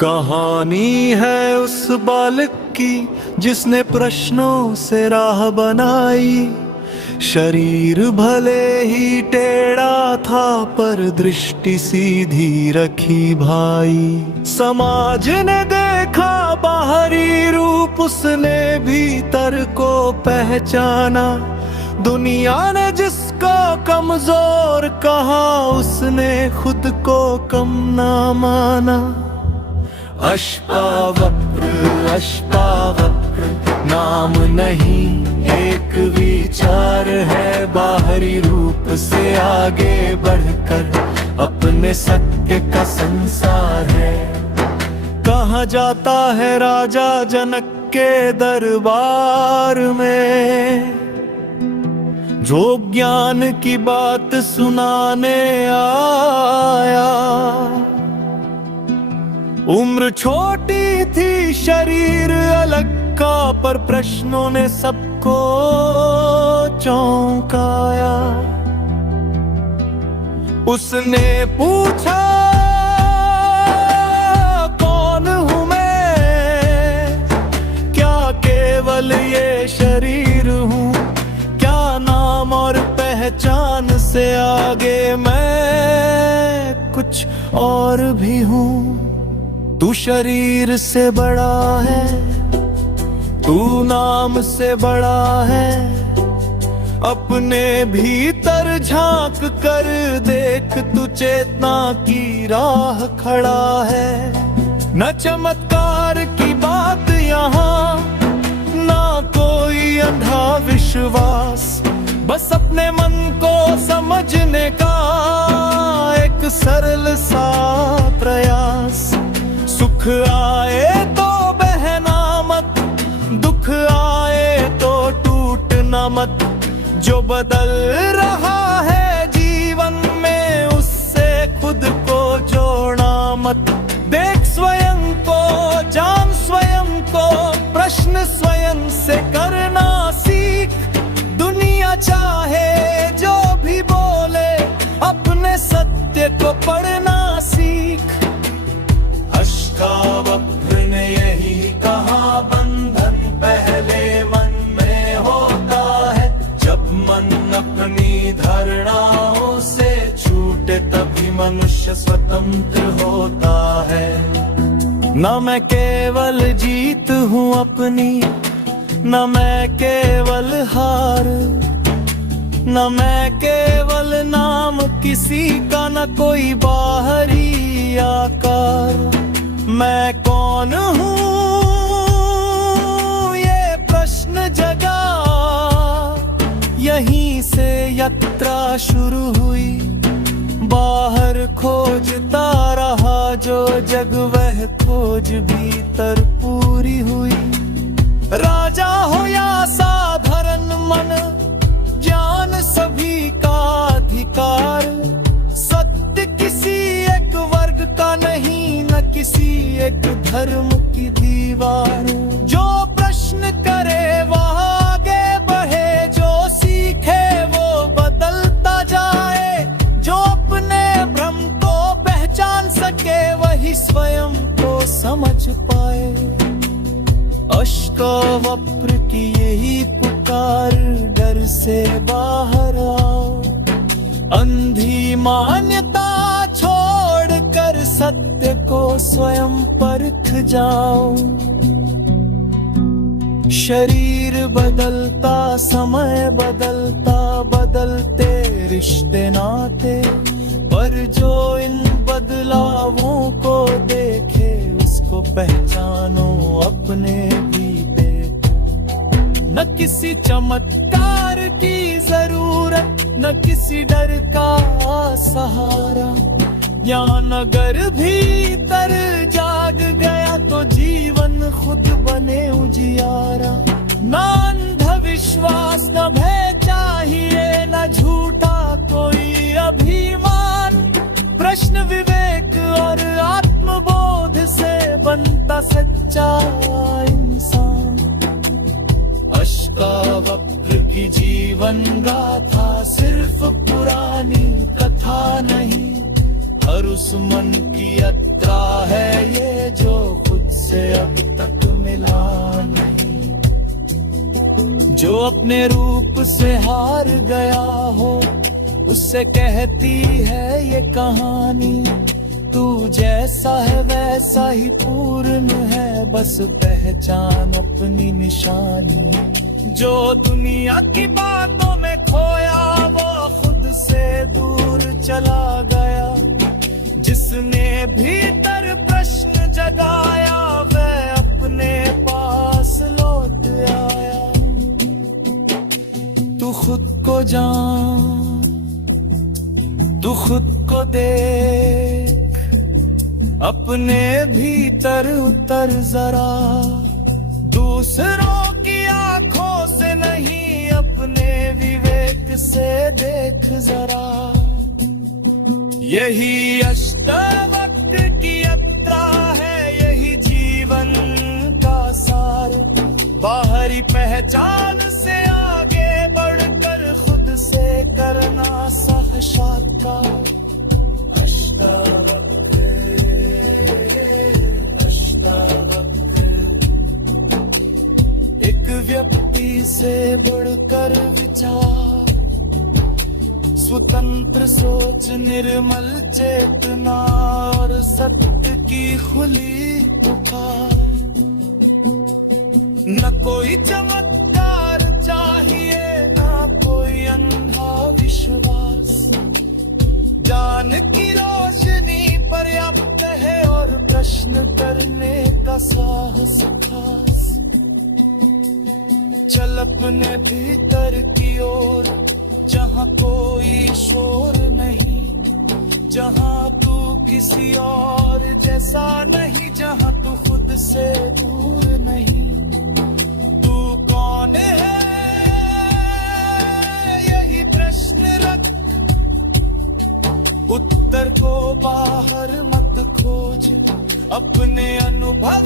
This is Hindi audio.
कहानी है उस बालक की जिसने प्रश्नों से राह बनाई। शरीर भले ही टेढ़ा था पर दृष्टि सीधी रखी भाई। समाज ने देखा बाहरी रूप, उसने भीतर को पहचाना। दुनिया ने जिसको कमजोर कहा, उसने खुद को कम ना माना। अष्टावक्र नाम नहीं, एक विचार है बाहरी रूप से आगे बढ़कर अपने सत्य का संसार है। कहा जाता है राजा जनक के दरबार में, जो ज्ञान की बात सुनाने आया। उम्र छोटी थी, शरीर अलग का, पर प्रश्नों ने सबको चौंकाया। उसने पूछा, कौन हूं मैं? क्या केवल ये शरीर हूं? क्या नाम और पहचान से आगे मैं कुछ और भी हूं? तू शरीर से बड़ा है, तू नाम से बड़ा है। अपने भीतर झांक कर देख, तू चेतना की राह खड़ा है। न चमत्कार की बात यहाँ, ना कोई अंधा विश्वास, बस अपने मन को समझने का एक सरल सा प्रयास। सुख आए तो बहना मत, दुख आए तो टूटना मत। जो बदल रहा है जीवन में, उससे खुद को जोड़ना मत। देख स्वयं को, जान स्वयं को, प्रश्न स्वयं से करना सीख। दुनिया चाहे जो भी बोले, अपने सत्य को पढ़ना सीख। अष्टावक्र ने यही कहा, बंधन पहले मन में होता है। जब मन अपनी धारणाओं से छूटे, तभी मनुष्य स्वतंत्र होता है। न मैं केवल जीत हूँ अपनी, न मैं केवल हार, न मैं केवल नाम किसी का, न कोई बाहरी आकार। मैं कौन हूँ ये प्रश्न जगा, यहीं से यात्रा शुरू हुई। बाहर खोजता रहा जो जग, वह खोज भीतर पूरी हुई। राजा हो या साधारण मन, ज्ञान सभी का अधिकार। सत्य किसी एक वर्ग का नहीं, न किसी एक धर्म की दीवार। जो प्रश्न करे वह आगे बढ़े, जो सीखे वो बदलता जाए। जो अपने भ्रम को पहचान सके, वही स्वयं को समझ पाए। अष्टावक्र की यही पुकार, डर से बाहर आओ। अंधी मान्यता छोड़कर सत्य को स्वयं परख जाओ। शरीर बदलता, समय बदलता, बदलते रिश्ते नाते। पर जो इन बदलावों को देखे, उसको पहचानो, अपने भी देखो। न किसी चमत्कार की जरूरत, न किसी डर का सहारा। ज्ञान अगर भीतर जाग गया, तो जीवन खुद बने उजियारा। न अंधविश्वास, न भय चाहिए, न झूठा कोई अभिमान। प्रश्न विवेक और आत्मबोध से बनता सच्चा इंसान। अष्टावक्र की जीवन गाथा सिर्फ पुरानी कथा नहीं, हर उस मन की यात्रा है ये जो जो अपने रूप से हार गया हो उससे कहती है ये कहानी, तू जैसा है वैसा ही पूर्ण है, बस पहचान अपनी निशानी। जो दुनिया की बातों में खोया वो खुद से दूर चला गया, जिसने भीतर प्रश्न जगाया वह अपने पास लौट आया। तू खुद को जान, तू खुद को देख, अपने भीतर उतर जरा, दूसरों की आंखों से नहीं अपने विवेक से देख जरा। यही अष्टवक्र की यात्रा है, यही जीवन का सार, बाहरी पहचान से आगे बढ़कर खुद से करना साक्षात्कार। एक व्यक्ति से बढ़कर विचार, स्वतंत्र सोच, निर्मल चेतना और सत्य की खुली पुकार। न कोई चमत्कार चाहिए, न कोई अंधा विश्वास, ज्ञान की रोशनी पर्याप्त है और प्रश्न करने का साहस खास। चल अपने भीतर की ओर, जहाँ कोई शोर नहीं, जहाँ तू किसी और जैसा नहीं, जहाँ तू खुद से दूर नहीं। तू कौन है यही प्रश्न रख, उत्तर को बाहर मत खोज, अपने अनुभव